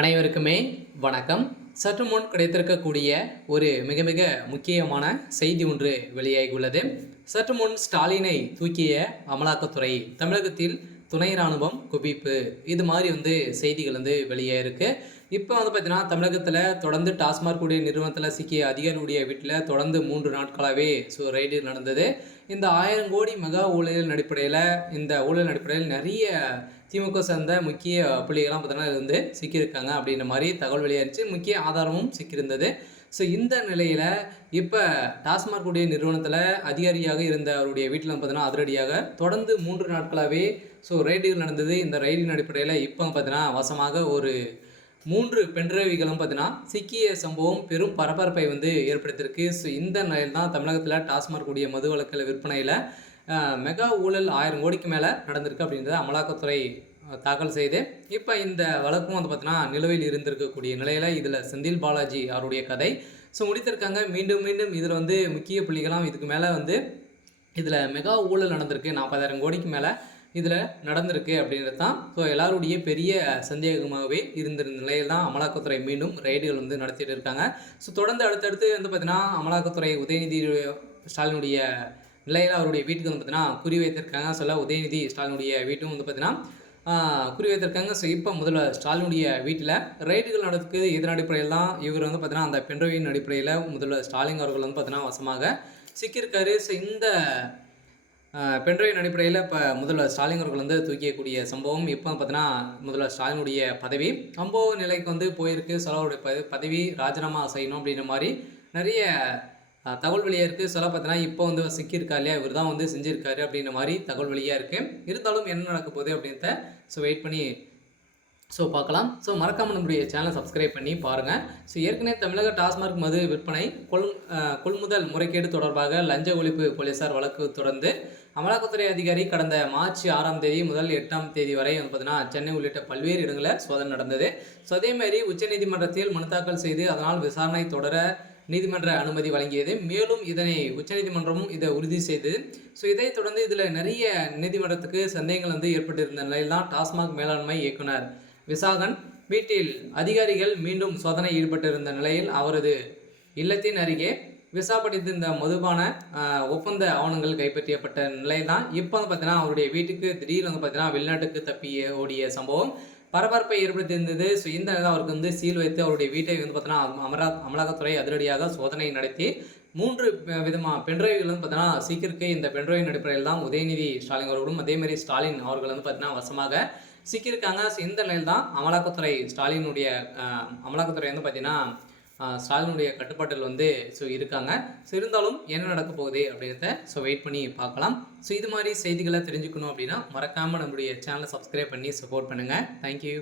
அனைவருக்குமே வணக்கம். சற்று முன் கிடைத்திருக்கக்கூடிய ஒரு மிக மிக முக்கியமான செய்தி ஒன்று வெளியாகியுள்ளது. சற்று முன் ஸ்டாலினை தூக்கிய அமலாக்கத்துறை, தமிழகத்தில் துணை ராணுவம் குவிப்பு, இது மாதிரி செய்திகள் வெளியாயிருக்கு. இப்போ பார்த்தீங்கன்னா, தமிழகத்தில் தொடர்ந்து டாஸ்மாக் உடைய நிறுவனத்தில் சிக்கிய அதிகாரியுடைய வீட்டில் தொடர்ந்து 3 நாட்களாகவே ரெய்டு நடந்தது. இந்த 1000 கோடி மெகா ஊழலின் அடிப்படையில், இந்த ஊழல் அடிப்படையில் நிறைய திமுக சேர்ந்த முக்கிய புள்ளிகள்லாம் பார்த்தீங்கன்னா சிக்கியிருக்காங்க அப்படின்ற மாதிரி தகவல் வெளியாகிருச்சு. முக்கிய ஆதாரமும் சிக்கியிருந்தது. இந்த நிலையில் இப்போ டாஸ்மாக் உடைய நிறுவனத்தில் அதிகாரியாக இருந்த அவருடைய வீட்டில் பார்த்தீங்கன்னா அதிரடியாக தொடர்ந்து 3 நாட்களாகவே ரெய்டுகள் நடந்தது. இந்த ரெய்டின் அடிப்படையில் இப்போ பார்த்தீங்கன்னா வசமாக ஒரு 3 பென்ட்ரைவ்களும் பார்த்தீங்கன்னா சிக்கிய சம்பவம் பெரும் பரபரப்பை ஏற்படுத்தியிருக்கு. இந்த நிலையில் தான் தமிழகத்தில் டாஸ்மாக் உடைய மது வழக்கில் விற்பனையில் மெகா ஊழல் 1000 கோடிக்கு மேலே நடந்திருக்கு அப்படின்றத அமலாக்கத்துறை தாக்கல் செய்து இப்போ இந்த வழக்கும் பார்த்தீங்கன்னா நிலுவையில் இருந்திருக்கக்கூடிய நிலையில் இதில் செந்தில் பாலாஜி அவருடைய கதை முடித்திருக்காங்க. மீண்டும் மீண்டும் இதில் முக்கிய புள்ளிகளாம் இதுக்கு மேலே இதில் மெகா ஊழல் நடந்திருக்கு, 40,000 கோடிக்கு மேலே இதில் நடந்திருக்கு அப்படின்றது தான் எல்லாருடைய பெரிய சந்தேகமாகவே இருந்திருந்த நிலையில் தான் அமலாக்கத்துறை மீண்டும் ரெய்டுகள் நடத்திட்டு இருக்காங்க. தொடர்ந்து அடுத்தடுத்து பார்த்தீங்கன்னா அமலாக்கத்துறை உதயநிதி ஸ்டாலினுடைய நிலையில் அவருடைய வீட்டுக்கு பார்த்தீங்கன்னா குறி வைத்திருக்காங்க. உதயநிதி ஸ்டாலினுடைய வீட்டும் பார்த்தீங்கன்னா குறி வைத்திருக்காங்க. இப்போ முதல்வர் ஸ்டாலினுடைய வீட்டில் ரெய்டுகள் நடக்குது. இதன் அடிப்படையில் தான் இவர் பார்த்தீங்கன்னா அந்த பென்ட்ரைவின் அடிப்படையில் முதல்வர் ஸ்டாலின் அவர்கள் பார்த்தீங்கன்னா வசமாக சிக்கியிருக்காரு. இந்த பென்ட்ரைவின் அடிப்படையில் இப்போ முதல்வர் ஸ்டாலின் அவர்கள் தூக்கியக்கூடிய சம்பவம் இப்போ பார்த்தீங்கன்னா முதல்வர் ஸ்டாலினுடைய பதவி சம்பவ நிலைக்கு போயிருக்கு. அவருடைய பதவி ராஜினாமா செய்யணும் அப்படின்ற மாதிரி நிறைய தகவல் வெளியாக இருக்குது. பார்த்தீங்கன்னா இப்போ சிக்கியிருக்கா இல்லையா, இவர் தான் செஞ்சுருக்காரு அப்படின்ற மாதிரி தகவல் வெளியாக இருக்குது. இருந்தாலும் என்ன நடக்க போகுது அப்படின்றத வெயிட் பண்ணி பார்க்கலாம். மறக்காமல் நம்முடைய சேனலை சப்ஸ்கிரைப் பண்ணி பாருங்கள். ஏற்கனவே தமிழக டாஸ்மாக் மது விற்பனை கொள்முதல் முறைகேடு தொடர்பாக லஞ்ச ஒழிப்பு போலீசார் வழக்கு தொடர்ந்து அமலாக்கத்துறை அதிகாரி கடந்த மார்ச் 6ஆம் தேதி முதல் 8ஆம் தேதி வரை பார்த்தீங்கன்னா சென்னை உள்ளிட்ட பல்வேறு இடங்களில் சோதனை நடந்தது. அதேமாதிரி உச்சநீதிமன்றத்தில் மனு தாக்கல் செய்து அதனால் விசாரணை தொடர நீதிமன்ற அனுமதி வழங்கியது. மேலும் இதனை உச்சநீதிமன்றமும் இதை உறுதி செய்தது. இதைத் தொடர்ந்து இதில் நிறைய நீதிமன்றத்துக்கு சந்தேகங்கள் ஏற்பட்டிருந்த நிலையில் தான் டாஸ்மாக் மேலாண்மை இயக்குனர் விசாகன் வீட்டில் அதிகாரிகள் மீண்டும் சோதனை ஈடுபட்டிருந்த நிலையில் அவரது இல்லத்தின் அருகே விசாரணைத்திருந்த மதுபான ஒப்பந்த ஆவணங்கள் கைப்பற்றப்பட்ட நிலையில் தான் இப்போ பார்த்தீங்கன்னா அவருடைய வீட்டுக்கு திடீர்னு பார்த்தீங்கன்னா வெளிநாட்டுக்கு தப்பிய ஓடிய சம்பவம் பரபரப்பை ஏற்படுத்தியிருந்தது. இந்த நிலையில் அவருக்கு சீல் வைத்து அவருடைய வீட்டை பார்த்தீங்கன்னா அமலாக்கத்துறை அதிரடியாக சோதனை நடத்தி 3 விதமான பென்ட்ரைவ்கள் பார்த்தீங்கன்னா சீக்கிரக்கு. இந்த பென்ட்ரைவின் அடிப்படையில் தான் உதயநிதி ஸ்டாலின் அவர்களும் அதேமாதிரி ஸ்டாலின் அவர்கள் பார்த்தீங்கன்னா வசமாக சிக்கியிருக்காங்க. இந்த நிலையில் தான் அமலாக்கத்துறை ஸ்டாலினுடைய அமலாக்கத்துறை பார்த்தீங்கன்னா ஸ்டாலினுடைய கட்டுப்பாட்டில் இருக்காங்க. இருந்தாலும் என்ன நடக்க போகுது அப்படின்றத வெயிட் பண்ணி பார்க்கலாம். இது மாதிரி செய்திகளை தெரிஞ்சுக்கணும் அப்படின்னா மறக்காமல் நம்மளுடைய சேனலை சப்ஸ்கிரைப் பண்ணி சப்போர்ட் பண்ணுங்கள். தேங்க்யூ.